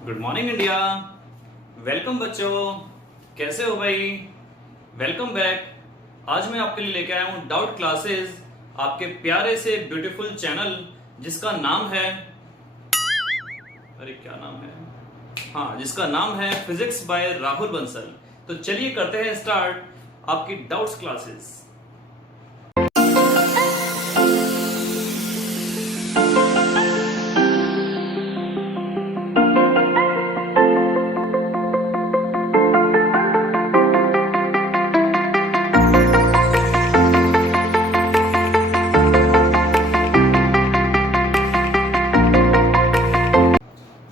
Good morning India. Welcome बच्चों, कैसे हो भाई? Welcome back. आज मैं आपके लिए लेके आया हूं डाउट क्लासेस, आपके प्यारे से ब्यूटीफुल चैनल जिसका नाम है, अरे क्या नाम है, हाँ, जिसका नाम है फिजिक्स बाय राहुल बंसल। तो चलिए करते हैं स्टार्ट आपकी डाउट्स क्लासेस।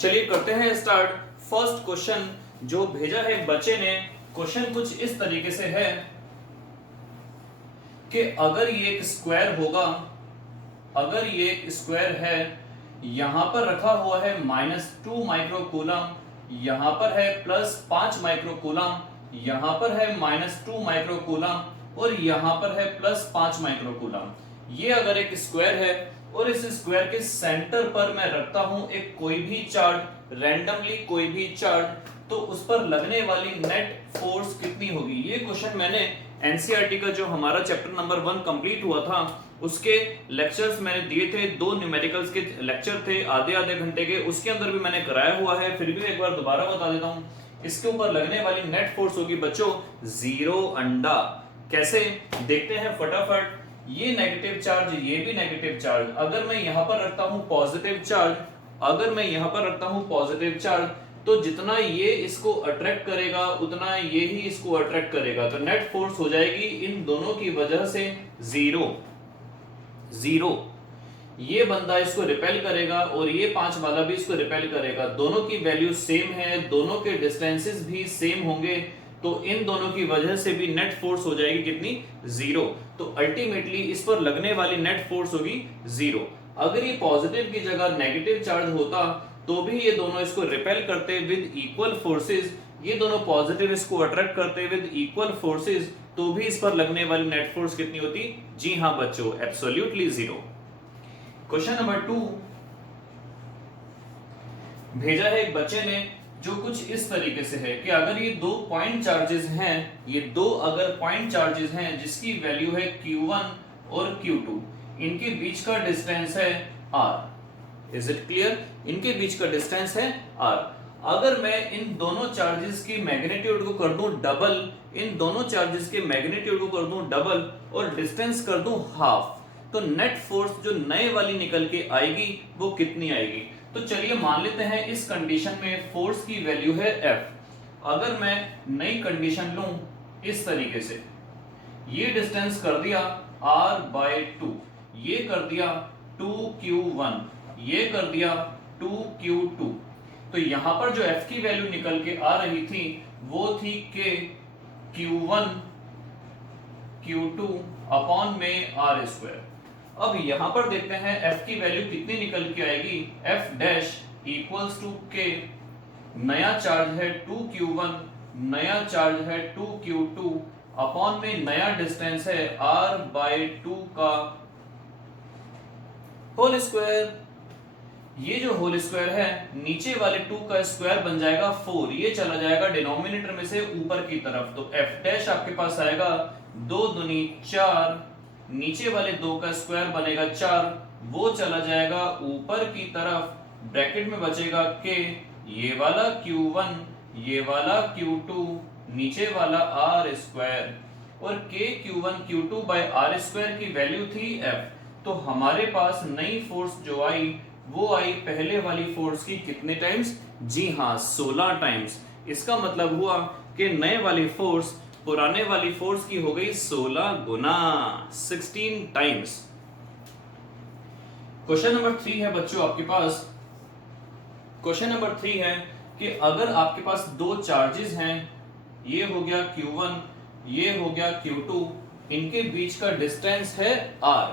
चलिए करते हैं स्टार्ट। फर्स्ट क्वेश्चन जो भेजा है बच्चे ने, क्वेश्चन कुछ इस तरीके से है कि अगर ये एक स्क्वायर होगा, अगर ये एक स्क्वायर है, यहां पर रखा हुआ है -2 माइक्रोकूलम, यहां पर है +5 माइक्रोकूलम, यहां पर है -2 माइक्रोकूलम और यहां पर है +5 माइक्रोकूलम। ये अगर एक स्क्वायर है और इस स्क्वायर के सेंटर पर मैं रखता हूं एक कोई भी चार्ज, रैंडमली कोई भी चार्ज, तो उस पर लगने वाली नेट फोर्स कितनी होगी? ये क्वेश्चन मैंने एनसीईआरटी का जो हमारा चैप्टर नंबर 1 कंप्लीट हुआ था उसके लेक्चर्स मैंने दिए थे, 2 न्यूमेरिकल्स के लेक्चर थे आधे आधे घंटे के, उसके अंदर भी मैंने कराया हुआ है, फिर भी एक बार दोबारा बता देता हूं। इसके ऊपर लगने वाली नेट फोर्स होगी बच्चों 0 अंडा। कैसे देखते हैं फटाफट। ये नेगेटिव चार्ज, ये भी नेगेटिव चार्ज, अगर मैं यहां पर रखता हूं पॉजिटिव चार्ज, अगर मैं यहां पर रखता हूं पॉजिटिव चार्ज, तो जितना ये इसको अट्रैक्ट करेगा उतना ये ही इसको अट्रैक्ट करेगा, तो नेट फोर्स हो जाएगी इन दोनों की वजह से 0 0। ये बंदा इसको रिपेल करेगा और ये 5 वाला भी इसको रिपेल करेगा, दोनों की वैल्यू सेम है, दोनों के डिस्टेंसेस भी सेम होंगे, तो इन दोनों की वजह से भी नेट फोर्स हो जाएगी कितनी? 0। तो अल्टीमेटली इस पर लगने वाली नेट फोर्स होगी 0। अगर ये पॉजिटिव की जगह नेगेटिव चार्ज होता तो भी ये दोनों इसको रिपेल करते विद इक्वल फोर्सेस, ये दोनों पॉजिटिव इसको अट्रैक्ट करते विद इक्वल फोर्सेस, तो भी इस पर लगने वाली नेट फोर्स कितनी होती? जी हां बच्चों, एब्सोल्युटली 0। क्वेश्चन नंबर 2 भेजा है एक बच्चे ने जो कुछ इस तरीके से है कि अगर ये 2 पॉइंट चार्जेस हैं, ये 2 अगर पॉइंट चार्जेस हैं जिसकी वैल्यू है Q1 और Q2, इनके बीच का डिस्टेंस है R। Is it clear? इनके बीच का डिस्टेंस है R। अगर मैं इन दोनों चार्जेस की मैग्नीट्यूड को कर दूं डबल, इन दोनों चार्जेस के मैग्नीट्यूड को कर दूं डबल और डिस्टेंस कर दूं हाफ, तो नेट फोर्स जो नए वाली निकल के आएगी वो कितनी आएगी? तो चलिए मान लेते हैं इस कंडीशन में फोर्स की वैल्यू है F। अगर मैं नई कंडीशन लूं इस तरीके से, ये डिस्टेंस कर दिया R/2, ये कर दिया 2Q1, ये कर दिया 2Q2, तो यहां पर जो F की वैल्यू निकल के आ रही थी वो थी K Q1 Q2 अपॉन में R²। अब यहां पर देखते हैं F की वैल्यू कितनी निकल के आएगी? F dash equals to K, नया चार्ज है 2Q1, नया चार्ज है 2Q2 अपॉन में नया डिस्टेंस है R/2 का होल स्क्वायर। ये जो होल स्क्वायर है नीचे वाले 2 का स्क्वायर बन जाएगा 4, ये चला जाएगा डिनोमिनेटर में से ऊपर की तरफ, तो F डैश आपके पास आएगा 2 दूनी 4, नीचे वाले 2 का स्क्वायर बनेगा 4, वो चला जाएगा ऊपर की तरफ, ब्रैकेट में बचेगा K, ये वाला Q1, ये वाला Q2, नीचे वाला R² और K Q1 Q2 bye R² की वैल्यू थी F। तो हमारे पास नई फोर्स जो आई वो आई पहले वाली फोर्स की कितने टाइम्स? जी हां, 16 टाइम्स। इसका मतलब हुआ कि नए वाली फोर्स पुराने वाली फोर्स की हो गई 16 गुना, 16 टाइम्स। क्वेश्चन नंबर 3 है बच्चों आपके पास। क्वेश्चन नंबर 3 है कि अगर आपके पास 2 चार्जेस हैं, ये हो गया Q1, ये हो गया Q2, इनके बीच का डिस्टेंस है R,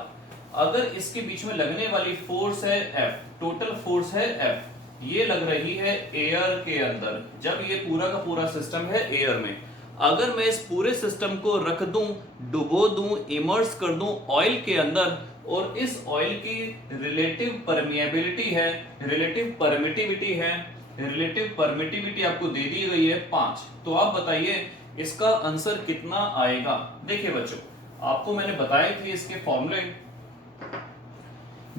अगर इसके बीच में लगने वाली फोर्स है F, टोटल फोर्स है F, ये लग रही है एयर के अंदर, जब ये पूरा का पूरा सिस्टम है एयर में, अगर मैं इस पूरे सिस्टम को रख दूं, डुबो दूं, इमर्स कर दूं ऑयल के अंदर, और इस ऑयल की रिलेटिव परमिएबिलिटी है, रिलेटिव परमिटिविटी है रिलेटिव परमिटिविटी आपको दे दी गई है 5। तो आप बताइए इसका आंसर कितना आएगा। देखिए बच्चों, आपको मैंने बताए थे इसके फॉर्मूले,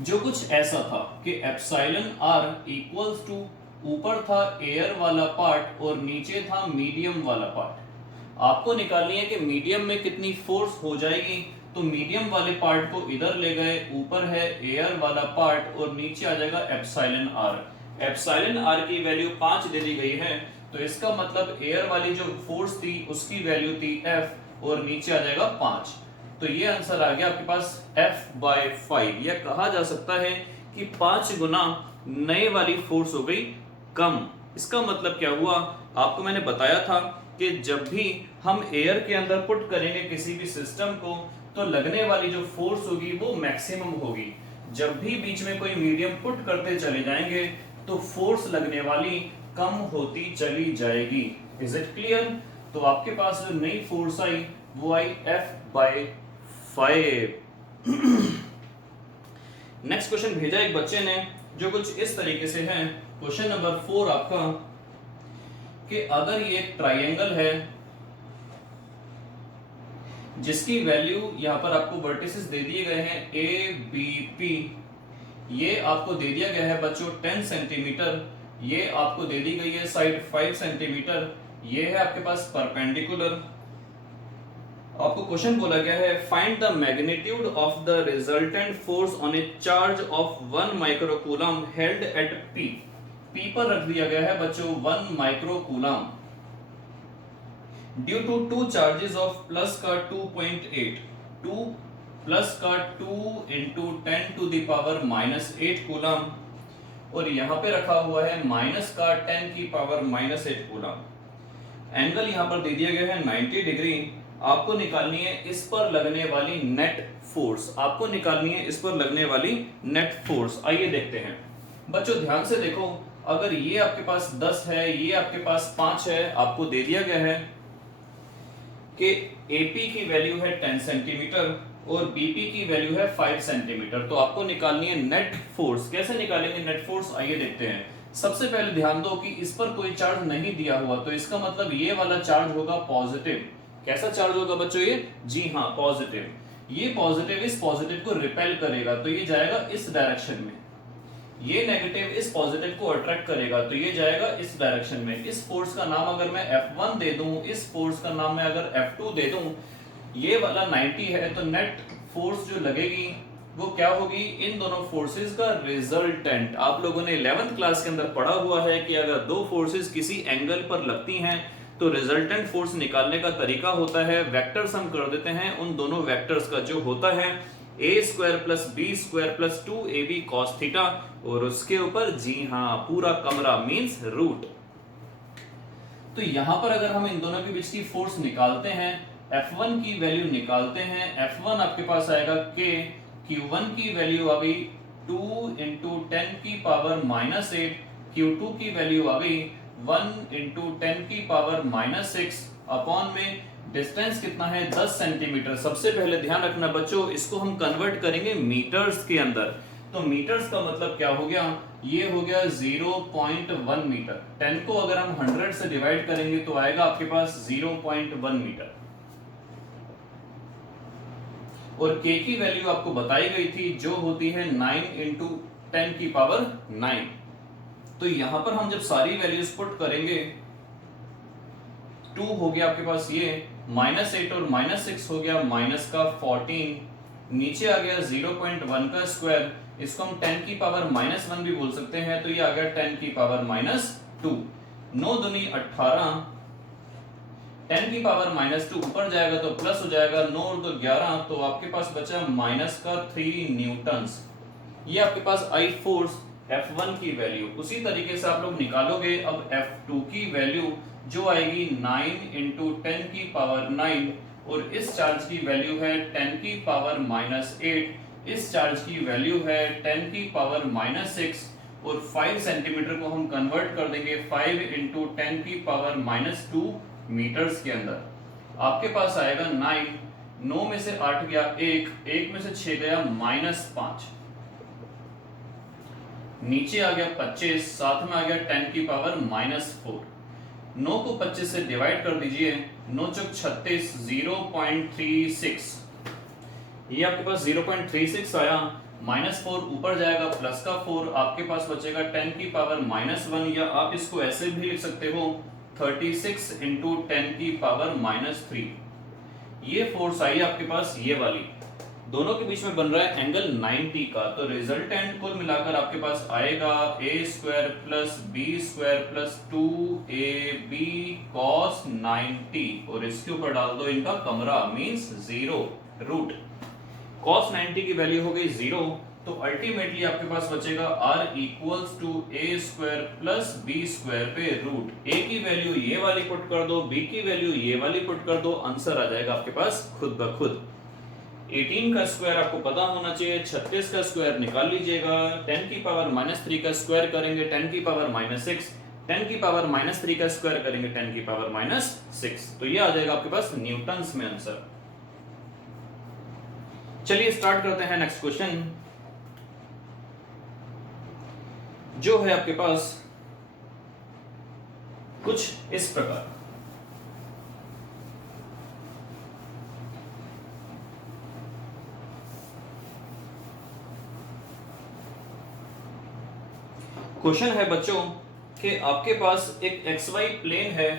जो कुछ ऐसा था कि एप्सिलॉन आर इक्वल्स टू, ऊपर था एयर वाला पार्ट और नीचे था मीडियम वाला पार्ट। आपको निकालनी है कि मीडियम में कितनी फोर्स हो जाएगी। तो मीडियम वाले पार्ट को इधर ले गए, ऊपर है एयर वाला पार्ट और नीचे आ जाएगा एप्सिलॉन आर। एप्सिलॉन आर की वैल्यू 5 दे दी गई है, तो इसका मतलब एयर वाली जो फोर्स थी उसकी वैल्यू थी F और नीचे आ जाएगा 5। तो ये आंसर आ गया आपके पास F/5। यह कहा जा सकता है कि 5 गुना नए वाली फोर्स हो गई कम। इसका मतलब क्या हुआ, आपको मैंने बताया था कि जब भी हम एयर के अंदर पुट करेंगे किसी भी सिस्टम को, तो लगने वाली जो फोर्स होगी वो मैक्सिमम होगी। जब भी बीच में कोई मीडियम पुट करते चले जाएंगे तो फोर्स लगने वाली कम होती चली जाएगी। Is it clear? तो आपके पास जो नई फोर्स आई वो आई F/5। नेक्स्ट क्वेश्चन भेजा एक बच्चे ने जो कुछ इस तरीके से है। क्वेश्चन नंबर 4 आपका, कि अगर ये एक ट्राइंगल है जिसकी वैल्यू यहां पर आपको वर्टिसेस दे दिए गए हैं ABP, ये आपको दे दिया गया है बच्चों 10 सेंटीमीटर, ये आपको दे दी गई है साइड 5 सेंटीमीटर, ये है आपके पास परपेंडिकुलर। आपको क्वेश्चन बोला गया है find the magnitude of the resultant force on a charge of 1 microcoulomb held at P। P पर रख दिया गया है बच्चों 1 microcoulomb due to 2 charges of plus का 2.8, 2 प्लस का 2 into 10 to the power -8 coulomb, और यहां पे रखा हुआ है माइनस का 10 की पावर -8 कूलम। एंगल यहां पर दे दिया गया है 90 डिग्री। आपको निकालनी है इस पर लगने वाली नेट फोर्स, आपको निकालनी है इस पर लगने वाली नेट फोर्स। आइए देखते हैं बच्चों, ध्यान से देखो। अगर ये आपके पास 10 है, ये आपके पास 5 है, आपको दे दिया गया है कि AP की वैल्यू है 10 सेंटीमीटर और BP की वैल्यू है 5 सेंटीमीटर। तो आपको निकालनी है नेट फोर्स। कैसे निकालेंगे नेट फोर्स, आइए देखते हैं। सबसे पहले ध्यान दो कि इस पर कोई चार्ज नहीं दिया हुआ, तो इसका मतलब ये वाला चार्ज होगा पॉजिटिव। कैसा चार्ज होगा बच्चों ये? जी हाँ, पॉजिटिव। ये पॉजिटिव इस पॉजिटिव को रिपेल करेगा, तो ये जाएगा इस डायरेक्शन में। ये नेगेटिव इस पॉजिटिव को अट्रैक्ट करेगा, तो ये जाएगा इस डायरेक्शन में। इस फोर्स का नाम अगर मैं F1 दे दूं, इस फोर्स का नाम मैं अगर F2 दे दूं, ये वाला 90 है, तो नेट फोर्स जो लगेगी वो क्या होगी? इन दोनों फोर्सेस का रिजल्टेंट। आप लोगों ने 11th क्लास के अंदर पढ़ा हुआ है कि अगर दो फोर्सेस किसी एंगल पर लगती हैं तो रिजल्टेंट फोर्स निकालने का तरीका होता है, वेक्टर्स हम कर देते हैं उन दोनों वेक्टर्स का, जो होता है a² + b² + 2ab cos theta, और उसके ऊपर जी हाँ पूरा कमरा मींस रूट। तो यहां पर अगर हम इन दोनों के बीच की फोर्स निकालते हैं, F1 की वैल्यू निकालते हैं, F1 आपके पास आएगा K, Q1 की वैल्यू आ गई 2 × 10 की पावर -8, Q2 की वैल्यू आ गई 1 × 10 की पावर -6 अपॉन में डिस्टेंस कितना है 10 सेंटीमीटर। सबसे पहले ध्यान रखना बच्चों, इसको हम कन्वर्ट करेंगे मीटर्स के अंदर। तो मीटर्स का मतलब क्या हो गया? ये हो गया 0.1 मीटर। 10 को अगर हम 100 से डिवाइड करेंगे तो आएगा आपके पास 0.1 मीटर। और K की वैल्यू आपको बताई गई थी जो होती है 9 × 10 की पावर 9। तो यहां पर हम जब सारी वैल्यूज पुट करेंगे, 2 हो गया आपके पास ये -8 और -6 हो गया -14, नीचे आ गया 0.1 का स्क्वायर, इसको हम 10 की पावर -1 भी बोल सकते हैं, तो ये आ गया 10 की पावर -2। 9 दूनी 18, 10 की पावर -2 ऊपर जाएगा तो प्लस हो जाएगा, 9 और 2 11, तो आपके पास बचा -3 न्यूटन्स। ये आपके पास आई फोर्स F1 की वैल्यू। उसी तरीके से आप लोग निकालोगे अब F2 की वैल्यू, जो आएगी 9 × 10 की पावर 9, और इस चार्ज की वैल्यू है 10 की पावर -8, इस चार्ज की वैल्यू है 10 की पावर -6, और 5 सेंटीमीटर को हम कन्वर्ट कर देंगे 5 × 10 की पावर -2 मीटर्स के अंदर। आपके पास आएगा 9, 9 में से 8 गया 1, 1 में से 6 गया -5। नीचे आ गया 25, साथ में आ गया 10 की पावर -4। 9 को 25 से डिवाइड कर दीजिए, 9 चौक 36, 0.36, ये आपके पास 0.36 आया। -4 ऊपर जाएगा, प्लस का 4, आपके पास बचेगा 10 की पावर -1, या आप इसको ऐसे भी लिख सकते हो 36 इंटू 10 की पावर -3। ये फोर्स आई आपके पास, ये वाली, दोनों के बीच में बन रहा है एंगल 90 का। तो रिजल्टेंट कुल मिलाकर आपके पास आएगा a² plus b² plus 2ab cos 90, और इसके ऊपर डाल दो इनका कमरा, मींस 0 रूट। cos 90 की वैल्यू हो गई 0, तो अल्टीमेटली आपके पास बचेगा r equals to a² plus b² पे रूट। a की वैल्यू ये वाली पुट कर दो, b की वैल्यू ये वाली पुट कर दो, आंसर आ जाएगा आपके पास खुद ब खुद। 18 का स्क्वायर आपको पता होना चाहिए, 36 का स्क्वायर निकाल लीजिएगा, 10 की पावर -3 का स्क्वायर करेंगे 10 की पावर -6, 10 की पावर -3 का स्क्वायर करेंगे 10 की पावर -6, तो ये आ जाएगा आपके पास न्यूटन्स में आंसर। चलिए स्टार्ट करते हैं नेक्स्ट क्वेश्चन, जो है आपके पास कुछ इस प्रकार। क्वेश्चन है बच्चों कि आपके पास एक XY प्लेन है,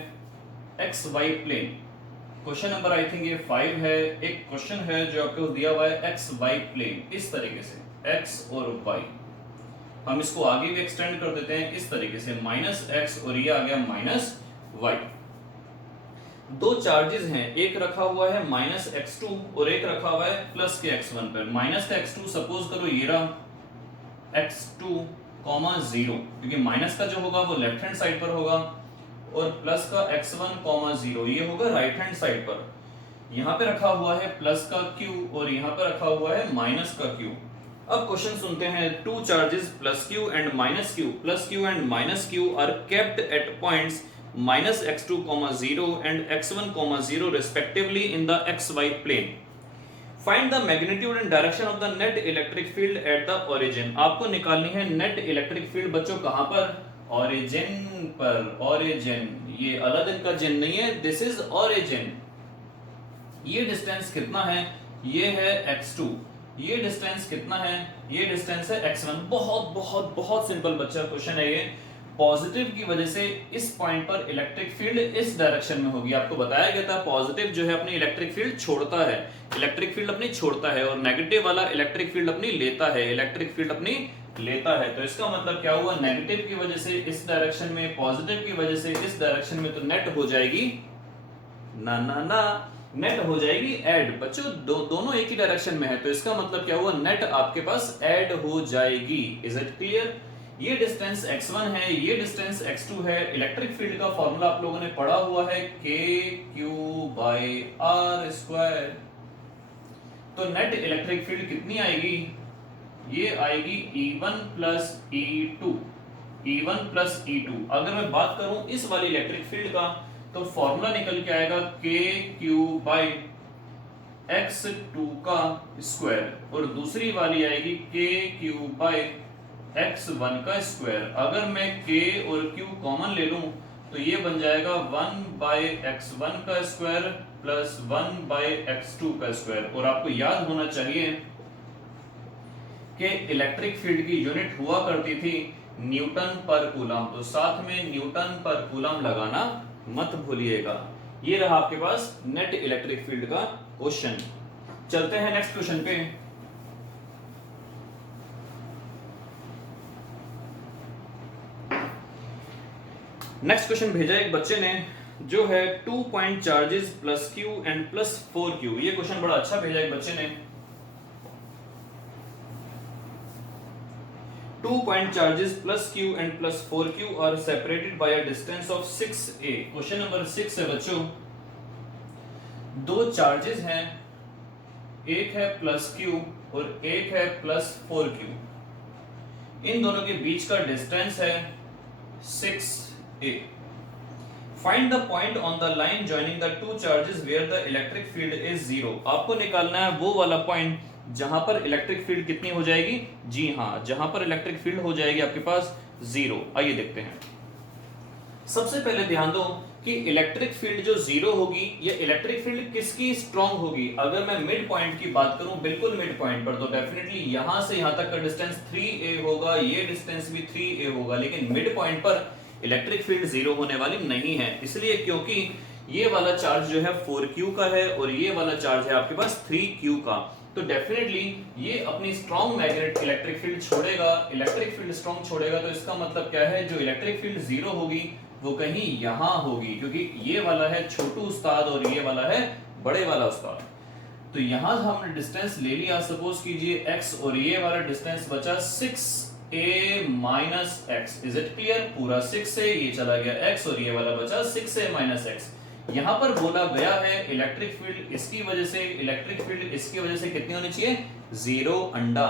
XY plane. Question number I think ये 5 है। एक क्वेश्चन है जो आपको दिया हुआ है XY प्लेन, इस तरीके से X और Y। हम इसको आगे भी एक्सटेंड कर देते हैं इस तरीके से, -x और ये आ गया -y। दो चार्जेस हैं, एक रखा हुआ है -x2 और एक रखा हुआ है प्लस के x1 पर। माइनस का x2 सपोज करो ये रहा x2, 0, क्योंकि माइनस का जो होगा वो लेफ्ट हैंड साइड पर होगा, और प्लस का x1, 0 ये होगा राइट हैंड साइड पर। यहाँ पे रखा हुआ है प्लस का q और यहाँ पे रखा हुआ है माइनस का q। अब क्वेश्चन सुनते हैं, two charges plus q and minus q, plus q and minus q are kept at points -x2, 0 and x1, 0 respectively in the xy plane. Find the magnitude and direction of the net electric field at the origin. आपको निकालनी है net electric field बच्चों कहां पर? Origin पर। Origin, ये Aladdin का जिन नहीं है, दिस इज ओरिजिन। ये डिस्टेंस कितना है? ये है x2। ये डिस्टेंस कितना है? ये डिस्टेंस है x1। बहुत बहुत बहुत सिंपल बच्चा क्वेश्चन है ये। पॉजिटिव की वजह से इस पॉइंट पर इलेक्ट्रिक फील्ड इस डायरेक्शन में होगी। आपको बताया गया था पॉजिटिव जो है अपनी इलेक्ट्रिक फील्ड छोड़ता है, इलेक्ट्रिक फील्ड अपनी छोड़ता है, और नेगेटिव वाला इलेक्ट्रिक फील्ड अपनी लेता है, इलेक्ट्रिक फील्ड अपनी लेता है। तो इसका मतलब क्या हुआ? नेगेटिव की वजह से इस डायरेक्शन में, पॉजिटिव की वजह से इस डायरेक्शन में, तो नेट हो जाएगी ना ना ना, नेट हो जाएगी ऐड। बच्चों दोनों एक ही डायरेक्शन में है, तो इसका मतलब क्या हुआ? नेट आपके पास ऐड हो जाएगी। Is it clear? ये डिस्टेंस x1 है, ये डिस्टेंस x2 है। इलेक्ट्रिक फील्ड का फॉर्मूला आप लोगों ने पढ़ा हुआ है kq/r²। तो नेट इलेक्ट्रिक फील्ड कितनी आएगी? ये आएगी E1 plus E2। E1 plus E2। अगर मैं बात करूं इस वाली इलेक्ट्रिक फील्ड का, तो फॉर्मूला निकल के आएगा kq/x2 का स्क्वायर, और दूसरी वाली आएगी kq/x1 का स्क्वायर। अगर मैं k और q कॉमन ले लूं तो ये बन जाएगा 1/x1 का स्क्वायर प्लस 1/x2 का स्क्वायर। और आपको याद होना चाहिए कि इलेक्ट्रिक फील्ड की यूनिट हुआ करती थी न्यूटन पर कूलम, तो साथ में न्यूटन पर कूलम लगाना मत भूलिएगा। ये रहा आपके पास नेट इलेक्ट्रिक फील्ड का क्वेश्चन। चलते हैं नेक्स्ट क्वेश्चन पे। नेक्स्ट क्वेश्चन भेजा एक बच्चे ने, जो है 2 point charges plus q and plus 4q। ये क्वेश्चन बड़ा अच्छा भेजा एक बच्चे ने। 2 point charges plus q and plus 4q are separated by a distance of 6a। Question number 6 है बच्चों। दो चार्जेस हैं, एक है प्लस q और एक है प्लस 4q। इन दोनों के बीच का डिस्टेंस है 6a। Find the point on the line joining the two charges where the electric field is 0। आपको निकालना है वो वाला पॉइंट जहां पर इलेक्ट्रिक फील्ड कितनी हो जाएगी? जी हाँ, जहां पर इलेक्ट्रिक फील्ड हो जाएगी आपके पास 0। आइए देखते हैं। सबसे पहले ध्यान दो कि इलेक्ट्रिक फील्ड जो 0 होगी, ये इलेक्ट्रिक फील्ड किसकी स्ट्रांग होगी? अगर मैं मिड पॉइंट की बात करूं, बिल्कुल मिड पॉइंट पर, तो डेफिनेटली यहां से यहां तक का डिस्टेंस 3a होगा, ये डिस्टेंस भी 3a होगा। लेकिन मिड पॉइंट पर इलेक्ट्रिक फील्ड 0 होने वाली नहीं है, इसलिए क्योंकि ये वाला चार्ज जो है 4q का है और ये वाला चार्ज है आपके पास 3q का। तो डेफिनेटली ये अपनी स्ट्रॉन्ग मैग्नेट इलेक्ट्रिक फील्ड छोड़ेगा। इलेक्ट्रिक फील्ड स्ट्रॉन्ग छोड़ेगा तो इसका मतलब क्या है? जो इलेक्ट्रिक फील्ड 0 होगी वो कहीं यहां होगी, क्योंकि ये वाला है छोटू उस्ताद और ये वाला है बड़े वाला उस्ताद। तो यहां हमने डिस्टेंस ले लिया, सपोज कीजिए x, और ये वाला डिस्टेंस बचा 6a minus x. Is it clear? पूरा 6 से ये चला गया x और ये वाला बचा 6a माइनस एक्स। यहां पर बोला गया है इलेक्ट्रिक फील्ड इसकी वजह से, इलेक्ट्रिक फील्ड इसकी वजह से कितनी होनी चाहिए? 0 अंडा।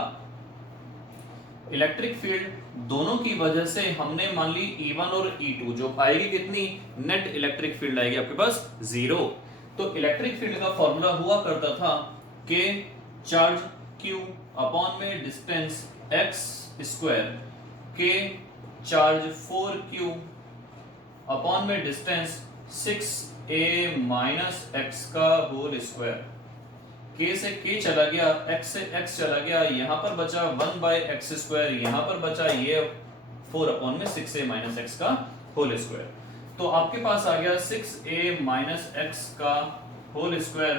इलेक्ट्रिक फील्ड दोनों की वजह से हमने मान ली E1 और E2, जो आएगी कितनी? नेट इलेक्ट्रिक फील्ड आएगी आपके पास 0। तो इलेक्ट्रिक फील्ड का फॉर्मूला हुआ करता था कि चार्ज Q अपॉन में डिस्टेंस x स्क्वायर, के चार्ज 4Q अपॉन में डिस्टेंस 6a माइनस एक्स का होल स्क्वायर। k से k चला गया, x से x चला गया, यहां पर बचा 1 बाय एक्स स्क्वायर, यहां पर बचा ये 4 अपॉन में 6a माइनस एक्स का होल स्क्वायर। तो आपके पास आ गया 6a माइनस एक्स का whole square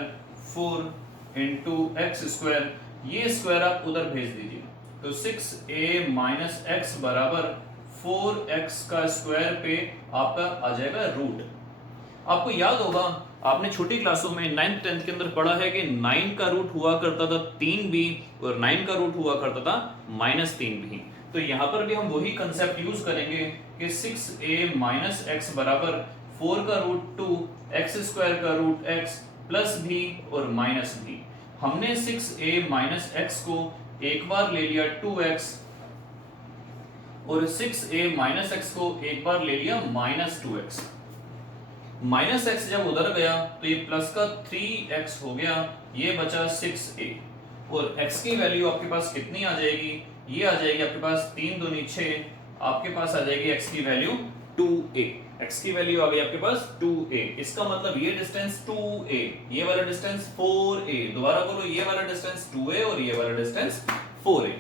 4 into X square. ये स्क्वायर आप उधर भेज दीजिए, तो 6a माइनस एक्स बराबर 4x का स्क्वायर पे आपका आ जाएगा रूट। आपको याद होगा, आपने छोटी क्लासों में 9th 10th के अंदर पढ़ा है कि 9 का रूट हुआ करता था 3b और 9 का रूट हुआ करता था -3b। तो यहां पर भी हम वही कंसेप्ट यूज करेंगे कि 6a माइनस एक्स बराबर 4 का रूट 2 एक्स स्क्वायर का रूट x प्लस b और माइनस b। हमने 6a माइनस एक्स को एक बार ले लिया 2x और 6a माइनस एक्स को एक बार ले लिया -2x। माइनस एक्स जब उधर गया तो ये प्लस का 3x हो गया, ये बचा 6a और x की वैल्यू आपके पास कितनी आ जाएगी? ये आ जाएगी आपके पास 3 दूनी 6, आपके पास आ जाएगी x की वैल्यू 2a। x की वैल्यू आ गई आपके पास 2a। इसका मतलब ये डिस्टेंस 2a, ये वाला डिस्टेंस 4a। दोबारा बोलो, ये वाला डिस्टेंस 2a और ये वाला डिस्टेंस 4a।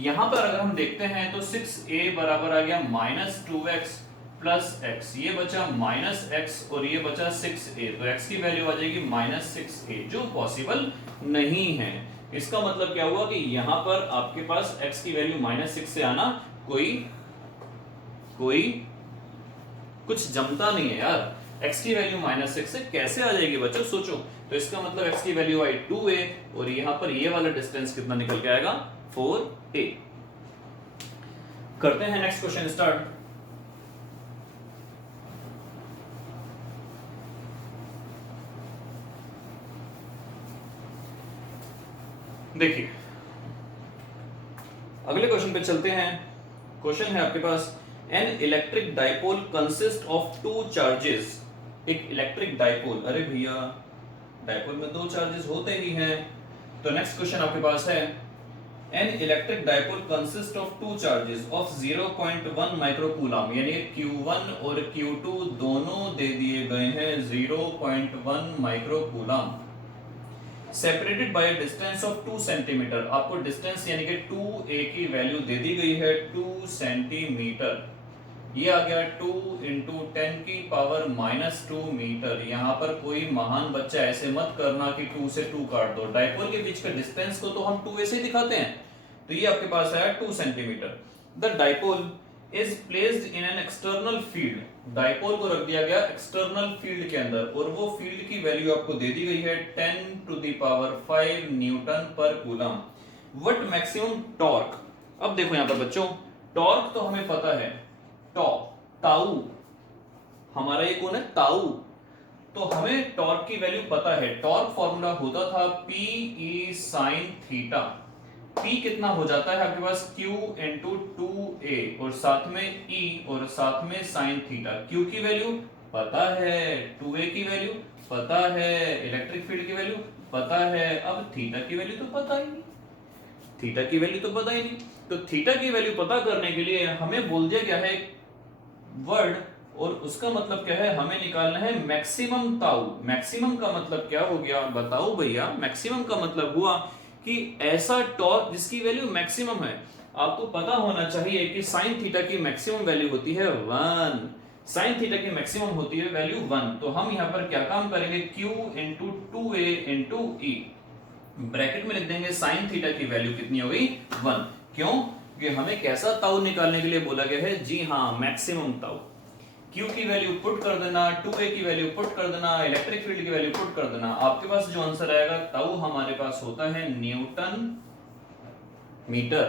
यहां पर अगर हम देखते हैं तो 6a बराबर आ गया -2x प्लस x, ये बचा -x और ये बचा 6a, तो x की वैल्यू आ जाएगी -6a, जो पॉसिबल नहीं है। इसका मतलब क्या हुआ कि यहां पर आपके पास x की वैल्यू -6 से आना कोई कुछ जमता नहीं है यार। x की वैल्यू -6 से कैसे आ जाएगी बच्चों? सोचो। तो इसका मतलब x की वैल्यू आई 2a और यहां पर ये वाला डिस्टेंस कितना निकल के आएगा? 4a। करते हैं नेक्स्ट क्वेश्चन स्टार्ट। देखिए, अगले क्वेश्चन पे चलते हैं। क्वेश्चन है आपके पास, an electric dipole consist of 2 charges. एक इलेक्ट्रिक डाइपोल, अरे भैया डाइपोल में 2 चार्जेस होते ही हैं। तो नेक्स्ट क्वेश्चन आपके पास है, N electric dipole consist of 2 charges of 0.1 microcoulomb, यानी Q1 और Q2 दोनों दे दिए गए हैं 0.1 microcoulomb, separated by distance of 2 centimetre. आपको डिस्टेंस यानी कि 2a की वैल्यू दे दी गई है 2 सेंटीमीटर। ये आ गया 2 इंटू 10 की पावर -2 मीटर। यहाँ पर कोई महान बच्चा ऐसे मत करना कि 2 से 2 काट दो। डाइपोल के बीच के डिस्टेंस को तो हम 2a से दिखाते हैं। तो ये आपके पास आया 2 centimetre. The dipole is placed in an external field. Dipole को रख दिया गया एक्सटर्नल फील्ड के अंदर और वो फील्ड की वैल्यू आपको दे दी गई है 10 टू द पावर 5 न्यूटन पर कूलम। What maximum torque. अब देखो यहां पर बच्चों, टॉर्क तो हमें पता है, ताऊ हमारा ये कौन है? ताऊ। तो हमें टॉर्क की वैल्यू पता है। टॉर्क फॉर्मूला होता था Pe sin थीटा। P कितना हो जाता है आपके पास? Q इंटू 2a और साथ में E और साथ में sin थीटा। Q की वैल्यू पता है, 2a की वैल्यू पता है, इलेक्ट्रिक फील्ड की वैल्यू पता है, अब थीटा की वैल्यू तो पता ही नहीं। थीटा की वैल्यू तो पता ही नहीं। तो थीटा की वैल्यू पता करने के लिए हमें बोल दिया गया है वर्ड, और उसका मतलब क्या है, हमें निकालना है मैक्सिमम ताऊ। मैक्सिमम का मतलब क्या हो गया बताओ भैया? मैक्सिमम का मतलब हुआ कि ऐसा टॉर्क जिसकी वैल्यू मैक्सिमम है। आपको पता होना चाहिए कि साइन थीटा की मैक्सिमम वैल्यू होती है 1। साइन थीटा की मैक्सिमम होती है वैल्यू 1। तो हम यहां पर क्या काम करेंगे, Q इंटू 2a इंटू ई, ब्रैकेट में लिख देंगे साइन थीटा की वैल्यू कितनी हो गई 1। क्यों? कि हमें कैसा ताऊ निकालने के लिए बोला गया है, जी हाँ मैक्सिमम ताऊ। Q की वैल्यू पुट कर देना, 2a की वैल्यू पुट कर देना, इलेक्ट्रिक फील्ड की वैल्यू पुट कर देना। आपके पास जो आंसर आएगा, ताऊ हमारे पास होता है न्यूटन मीटर।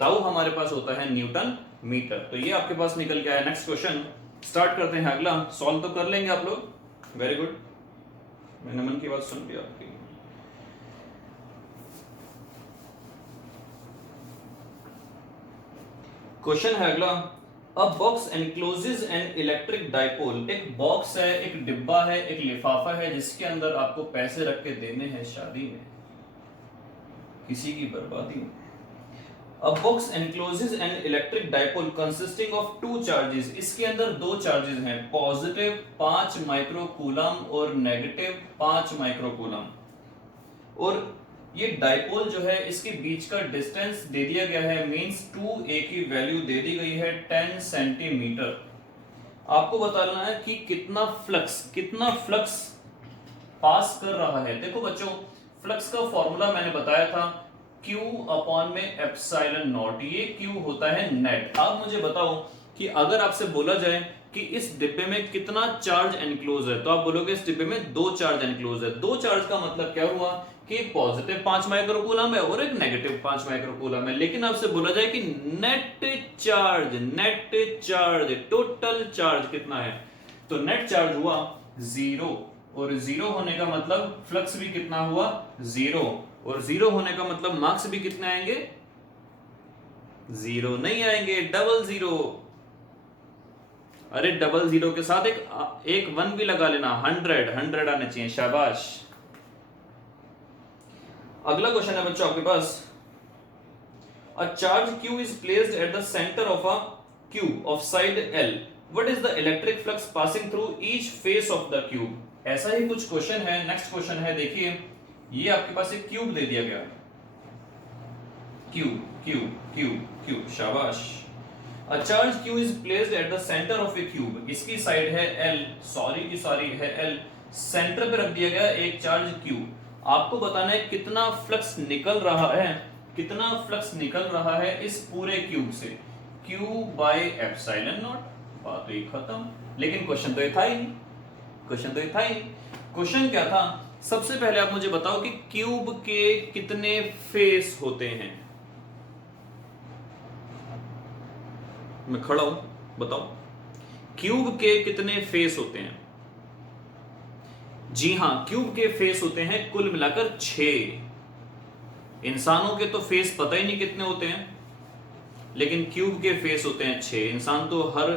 ताऊ हमारे पास होता है न्यूटन मीटर। तो ये आपके पास निकल के आया। नेक्स्ट क्वेश्चन स्टार्ट करते हैं। अगला सॉल्व तो कर लेंगे आप लोग, वेरी गुड, मैंने मन की बात सुन लिया आपकी। क्वेश्चन है अगला, अ box encloses N electric dipole. एक बॉक्स है, एक डिब्बा है, एक लिफाफा है, जिसके अंदर आपको पैसे रख के देने हैं शादी में, किसी की बर्बादी में। A box encloses an electric dipole consisting of two charges। इसके अंदर दो चार्जेस हैं, पॉजिटिव 5 माइक्रोकूलम और नेगेटिव 5 माइक्रोकूलम। और ये डाइपोल जो है, इसके बीच का डिस्टेंस दे दिया गया है, मींस 2a की वैल्यू दे दी गई है 10 सेंटीमीटर। आपको बताना है कि कितना फ्लक्स पास कर रहा है। देखो बच्चों, फ्लक्स का फॉर्मूला मैंने बताया था, Q अपॉन में एप्सिलॉन नॉट। ये Q होता है नेट। आप मुझे बताओ कि अगर आपसे बोला जाए कि इस डिब्बे में कितना चार्ज एनक्लोज है, तो आप बोलोगे इस डिब्बे में 2 चार्ज एनक्लोज है। 2 चार्ज का मतलब क्या हुआ कि एक पॉजिटिव 5 माइक्रोकूलम है और एक नेगेटिव 5 माइक्रोकूलम है। लेकिन आपसे बोला जाए कि नेट चार्ज टोटल चार्ज कितना है, तो नेट चार्ज हुआ 0। और 0 होने का मतलब फ्लक्स भी कितना हुआ 0, और 0 होने का मतलब मार्क्स भी कितने आएंगे 0 नहीं आएंगे, डबल 0। अरे डबल 0 के साथ एक 1 भी लगा लेना, 100 आने चाहिए, शाबाश। अगला क्वेश्चन है बच्चों आपके पास, a charge Q is placed at the center of a cube of side L. What is the electric flux passing through each face of the cube? ऐसा ही कुछ क्वेश्चन है। नेक्स्ट क्वेश्चन है, देखिए ये आपके पास एक क्यूब दे दिया गया, क्यूब, शाबाश। A charge Q is placed at the center of a cube। इसकी साइड है L, सॉरी है L, सेंटर पे रख दिया गया एक चार्ज Q। आपको बताना है कितना फ्लक्स निकल रहा है इस पूरे क्यूब से, Q बाय एप्सिलॉन नॉट। बात तो खत्म। लेकिन क्वेश्चन तो ये था ही नहीं। क्वेश्चन क्या था, सबसे पहले आप मुझे बताओ कि क्यूब के कितने फेस होते हैं। मैं खड़ा हूं, बताओ क्यूब के कितने फेस होते हैं। जी हां, क्यूब के फेस होते हैं कुल मिलाकर 6। इंसानों के तो फेस पता ही नहीं कितने होते हैं, लेकिन क्यूब के फेस होते हैं 6। इंसान तो हर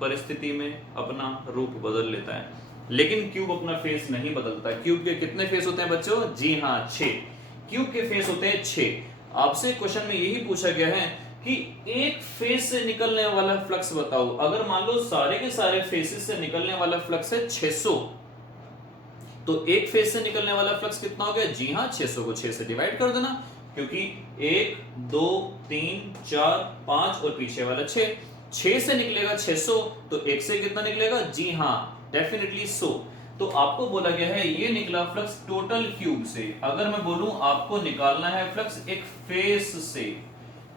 परिस्थिति में अपना रूप बदल लेता है, लेकिन क्यूब अपना फेस नहीं बदलता। क्यूब के कितने फेस होते हैं बच्चों? जी हाँ 6। क्यूब के फेस होते हैं 6। आपसे क्वेश्चन में यही पूछा गया है कि एक फेस से निकलने वाला फ्लक्स बताओ। अगर मान लो सारे के सारे फेसेस से निकलने वाला फ्लक्स है 600, तो एक फेस से निकलने वाला फ्लक्स कितना हो गया? जी हाँ 600 को 6 से डिवाइड कर देना, क्योंकि 1 2 3 4 5 और पीछे वाला 6 से निकलेगा 600, तो 1 से कितना निकलेगा? जी हाँ डेफिनेटली 100। तो आपको बोला गया है ये निकला फ्लक्स टोटल क्यूब से। अगर मैं बोलूं आपको निकालना है फ्लक्स एक फेस से,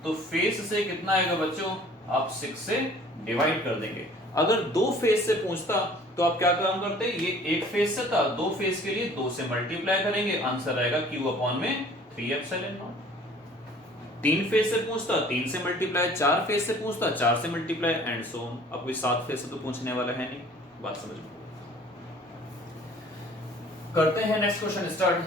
तो फेस से कितना आएगा बच्चों? आप 6 से डिवाइड कर देंगे। अगर 2 फेस से पूछता तो आप क्या काम करते? ये एक फेस से था, 2 फेस के लिए 2 से मल्टीप्लाई करेंगे, आंसर आएगा Q अपॉन में 3 एप्सिलॉन नॉट। 3 फेस से पूछता 3 से मल्टीप्लाई, 4 फेस से पूछता 4 से मल्टीप्लाई, एंड सो ऑन। अब कोई 7 फेस से तो पूछने वाला है नहीं, बात समझ में। करते हैं नेक्स्ट क्वेश्चन स्टार्ट।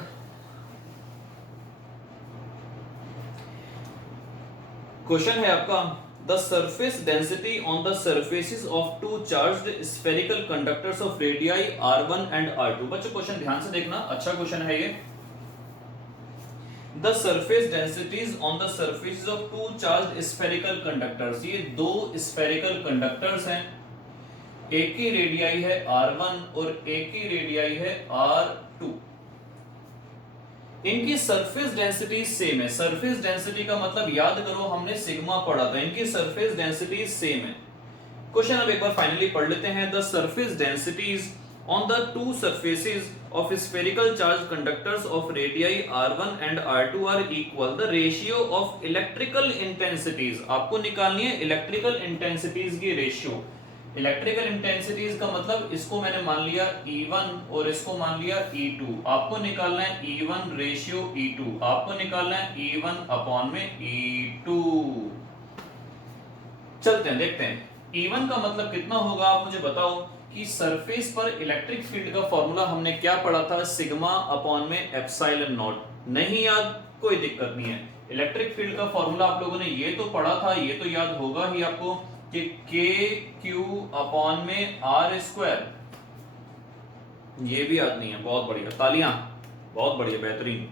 क्वेश्चन है आपका, the surface density on the surfaces of 2 charged spherical conductors of radii R1 and R2। बच्चों क्वेश्चन ध्यान से देखना, अच्छा क्वेश्चन है ये। The surface densities on the surface of two charged spherical conductors. ये दो स्फेरिकल कंडक्टर्स हैं, एक की रेडियाई है r1 और एक की रेडियाई है r2। इनकी सरफेस डेंसिटी सेम है। सरफेस डेंसिटी का मतलब याद करो हमने सिग्मा पढ़ा था, इनकी सरफेस डेंसिटी सेम है। क्वेश्चन अब एक बार फाइनली पढ़ लेते हैं। The surface densities on the two surfaces of spherical charge conductors of radii r1 and r2 are equal. The ratio of electrical intensities, आपको निकालनी है इलेक्ट्रिकल इंटेंसिटीज की रेशियो। इलेक्ट्रिकल इंटेंसिटीज का मतलब इसको मैंने मान लिया E1 और इसको मान लिया E2। आपको निकालना है E1 रेशियो E2, आपको निकालना है E1 अपॉन में E2। चलते हैं देखते हैं E1 का मतलब कितना होगा। आप मुझे बताओ कि सरफेस पर इलेक्ट्रिक फील्ड का फॉर्मूला हमने क्या पढ़ा था, सिग्मा अपॉन में एप्सिलॉन नॉट। नहीं याद, कोई दिक्कत नहीं है। इलेक्ट्रिक फील्ड का फॉर्मूला आप लोगों ने ये तो पढ़ा था, ये तो याद होगा ही आपको कि के क्यू अपॉन में आर स्क्वायर। ये भी याद नहीं है, बहुत बढ़िया, तालियां, बहुत बढ़िया, बेहतरीन।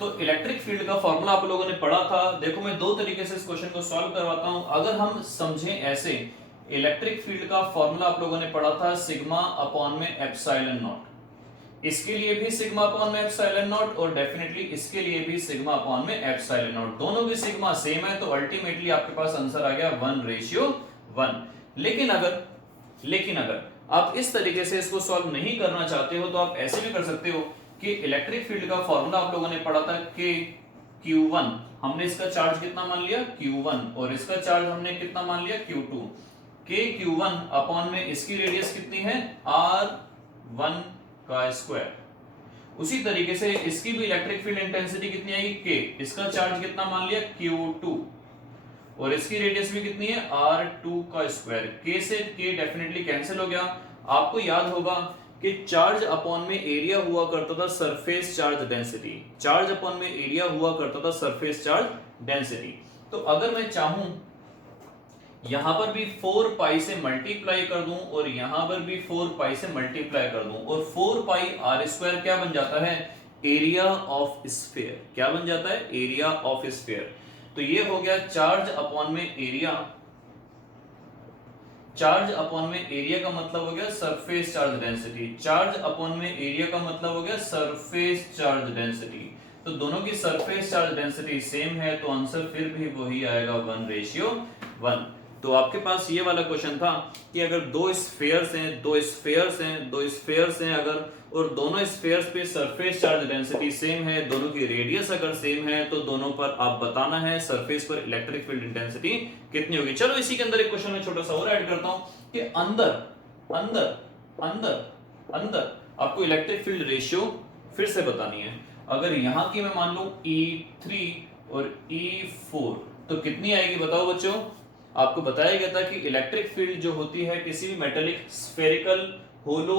तो इलेक्ट्रिक फील्ड का फॉर्मूला आप लोगों ने पढ़ा था। देखो मैं दो तरीके से इस क्वेश्चन को सॉल्व करवाता हूं। अगर हम समझें ऐसे, इलेक्ट्रिक फील्ड का फॉर्मूला आप लोगों ने पढ़ा था सिग्मा अपॉन में एप्सिलॉन नॉट। इसके लिए भी सिग्मा अपॉन में एप्सिलॉन नॉट और डेफिनेटली इसके लिए भी सिग्मा अपॉन में एप्सिलॉन नॉट। दोनों की सिग्मा सेम है, तो अल्टीमेटली आपके पास आंसर आ गया 1:1। लेकिन अगर आप इस तरीके से इसको सॉल्व नहीं करना चाहते हो तो आप ऐसे भी कर सकते हो कि इलेक्ट्रिक फील्ड का फॉर्मूला आप लोगों ने पढ़ा था कि Q1, हमने इसका चार्ज कितना मान लिया Q1 और इसका चार्ज हमने कितना मान लिया Q2। के Q1 अपॉन में इसकी रेडियस कितनी है R1 का स्क्वायर। उसी तरीके से इसकी भी इलेक्ट्रिक फील्ड इंटेंसिटी कितनी आएगी K, इसका चार्ज कितना मान लिया Q2 और इसकी रेडियस भी कितनी है R2 का स्क्वायर। K से K डेफिनेटली कैंसिल हो गया। आपको याद होगा कि चार्ज अपॉन में एरिया हुआ करता था surface charge density, charge upon में एरिया हुआ करता था सरफेस चार्ज डेंसिटी। तो अगर मैं चाहूं यहां पर भी 4 पाई से मल्टीप्लाई कर दूं और यहां पर भी 4 पाई से मल्टीप्लाई कर दूं और 4 पाई आर स्क्वायर क्या बन जाता है, एरिया ऑफ स्फीयर। क्या बन जाता है, एरिया ऑफ स्फीयर। तो ये हो गया चार्ज अपॉन में एरिया। चार्ज अपॉन में एरिया का मतलब हो गया surface charge density. Charge upon में एरिया का मतलब हो गया सरफेस चार्ज डेंसिटी। तो दोनों की सरफेस चार्ज डेंसिटी सेम है, तो आंसर फिर भी वही आएगा 1:1। तो आपके पास ये वाला क्वेश्चन था कि अगर दो स्फीयर्स हैं अगर, और दोनों स्फीयर्स पे सरफेस चार्ज डेंसिटी सेम है, दोनों की रेडियस अगर सेम है, तो दोनों पर आप बताना है सरफेस पर इलेक्ट्रिक फील्ड इंटेंसिटी कितनी होगी। चलो इसी के अंदर एक क्वेश्चन में छोटा सा और ऐड करता हूं कि अंदर आपको इलेक्ट्रिक फील्ड रेशियो फिर से बतानी है। अगर यहां की मैं मान लूं E3 और E4 तो कितनी आएगी बताओ बच्चों। आपको बताया गया था कि इलेक्ट्रिक फील्ड जो होती है किसी भी मेटेलिक स्फेरिकल होलो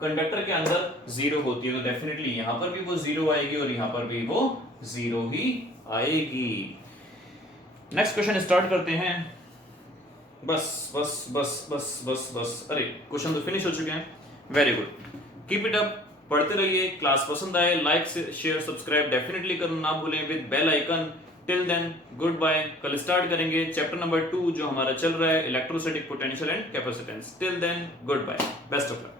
कंडक्टर के अंदर 0 होती है, तो डेफिनेटली यहां पर भी वो 0 आएगी और यहां पर भी वो 0 ही आएगी। नेक्स्ट क्वेश्चन स्टार्ट करते हैं। बस अरे क्वेश्चन तो फिनिश हो चुके हैं। Very good, keep it up, पढ़ते रहिए। क्लास पसंद आए लाइक शेयर सब्सक्राइब डेफिनेटली करना ना भूलें with bell icon. Till then goodbye. कल स्टार्ट करेंगे चैप्टर नंबर 2 जो हमारा चल रहा है electrostatic potential and capacitance. Till then goodbye, best of luck.